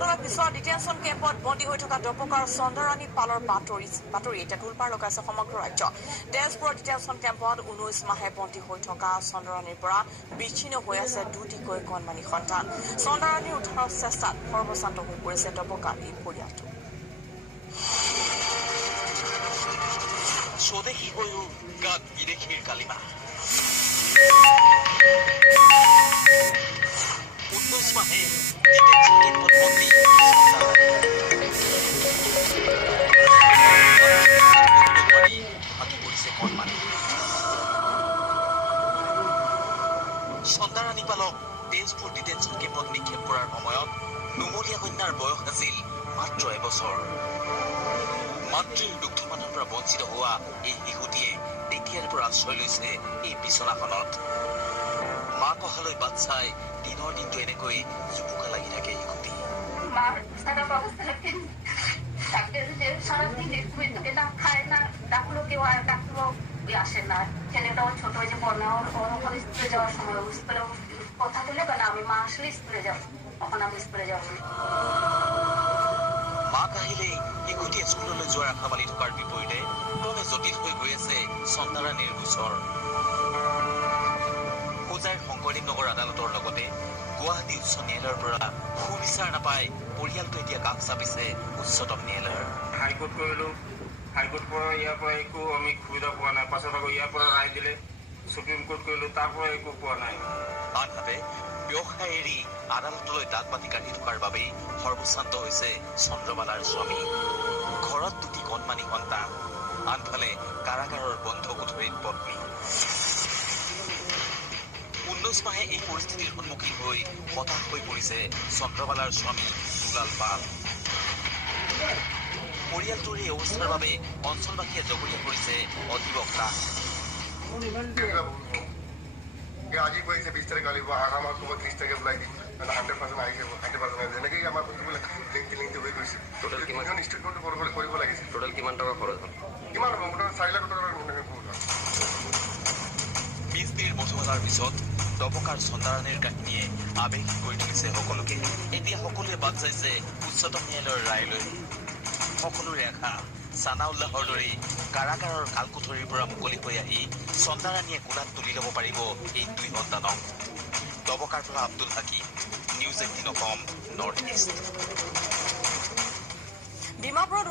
মণ্ডলৰ পিছৰ ডিটেনশ্যন কেম্পত বন্দী হৈ থকা ডপকাৰ চন্দ্ৰাণী পালৰ বাতৰি এতিয়া তোলপাৰ লগাইছে সমগ্ৰ ৰাজ্য। তেজপুৰৰ ডিটেনশ্যন কেম্পত 19 মাহে বন্দী হৈ থকা চন্দ্ৰাণীৰ পৰা বিচ্ছিন্ন হৈ আছে দুটিকৈ কণমানি সন্তান। চন্দ্ৰাণীৰ উদ্ধাৰৰ চেষ্টাত সৰ্বশান্ত হৈ পৰিছে ডপকাৰ এই পৰিয়ালটো। স্বদেশী হৈও গাত বিদেশীৰ কালিমা। 19 মাহে ডিটেনশ্যন কেম্পত বন্দী ভাগি পৰিছে কণমানি। চন্দ্ৰাণী পালক তেজপুৰ ডিটেনশ্যন কেম্পত নিক্ষেপ কৰাৰ সময়ত নুমলীয়া কন্যাৰ বয়স আছিল মাত্ৰ এবছৰ। মাতৃৰ দুগ্ধপানৰ পৰা বঞ্চিত হোৱা এই শিশুটিয়ে তেতিয়াৰ পৰা আশ্ৰয় লৈছে এই বিচনাখনত। মাক অহালৈ বাট চাই দিনৰ দিনটো এনেকৈ জুপুকা লাগি থাকে শিশুটি। আসে না, ছেলেটাও ছোট যে পড়া ওর স্কুলে যাওয়ার সময় স্কুলে কথা বলে কেন আমি মা আসলে স্কুলে যাবো, তখন আমি স্কুলে যাবো। মাক আহিলেই শিশুটিয়ে স্কুললৈ যোৱাৰ আশা পালি থকাৰ বিপৰীতে ক্ৰমে জটিল হৈ গৈ আছে চন্দ্ৰাণীৰ গোচৰ। হোজাইৰ শংকৰদেৱ নগৰ আদালতৰ লগতে গুৱাহাটী উচ্চ ন্যায়ালয়ৰ পৰা সুবিচাৰ নাপাই পৰিয়ালটো এতিয়া কাষ চাপিছে উচ্চতম ন্যায়ালয়ৰ। হাইকোৰ্ট কৰিলোঁ, হাইকোৰ্ট পৰা ইয়াৰ পৰা একো আমি সুবিধা পোৱা নাই। পাছত আকৌ ইয়াৰ পৰা ৰায় দিলে, সুপ্ৰিম কোৰ্ট কৰিলোঁ, তাৰ পৰা একো পোৱা নাই। আনহাতে ব্যৱসায় এৰি আদালতলৈ দাঁত মাতি কাঢ়ি থকাৰ বাবেই সৰ্বশান্ত হৈছে চন্দ্ৰবালাৰ স্বামী। ঘৰত দুটি কণমানি সন্তান, আনফালে কাৰাগাৰৰ বন্ধ কোঠৰীত পত্নী। 19 মাহে এই পৰিস্থিতিৰ সন্মুখীন হৈ হতাশ হৈ পৰিছে চন্দ্ৰবালাৰ স্বামী দুলাল পাল। পৰিয়ালটোৰ এই অৱস্থাৰ বাবে অঞ্চলবাসীয়ে জগৰীয়া কৰিছে অধিবক্তা। আজি কৈছে 20 তাৰিখ কালি অহা মাহত 30 তাৰিখে ওলাই দিম, 100% আহিছে, 100% এনেকৈ আমাৰ বস্তুবিলাক লিংক হৈ গৈছে। টোটেল কিমান ষ্টেটমেণ্টটো কৰিব লাগিছে। টোটেল কিমান টকা খৰচ হ'ল? কিমান হ'ব? মুঠতে 4 লাখ টকা। 20 দিনৰ মধুবালাৰ পিছত ডপকাৰ চন্দ্ৰাণীৰ কাহিনীয়ে আৱেগিক কৰি তুলিছে সকলোকে। এতিয়া সকলোৱে বাট চাইছে উচ্চতম ন্যায়ালয়ৰ ৰায়লৈ। সকলোৰে আশা ছানা উল্লাহৰ দৰেই কাৰাগাৰৰ কালকোঠৰীৰ পৰা মুকলি হৈ আহি চন্দ্ৰাণীয়ে কোলাত তুলি ল'ব পাৰিব এই দুই সন্তানক। ডবকাৰ পৰা Abdul Hakim, news 18 Assam, north east. ডিমাপুৰত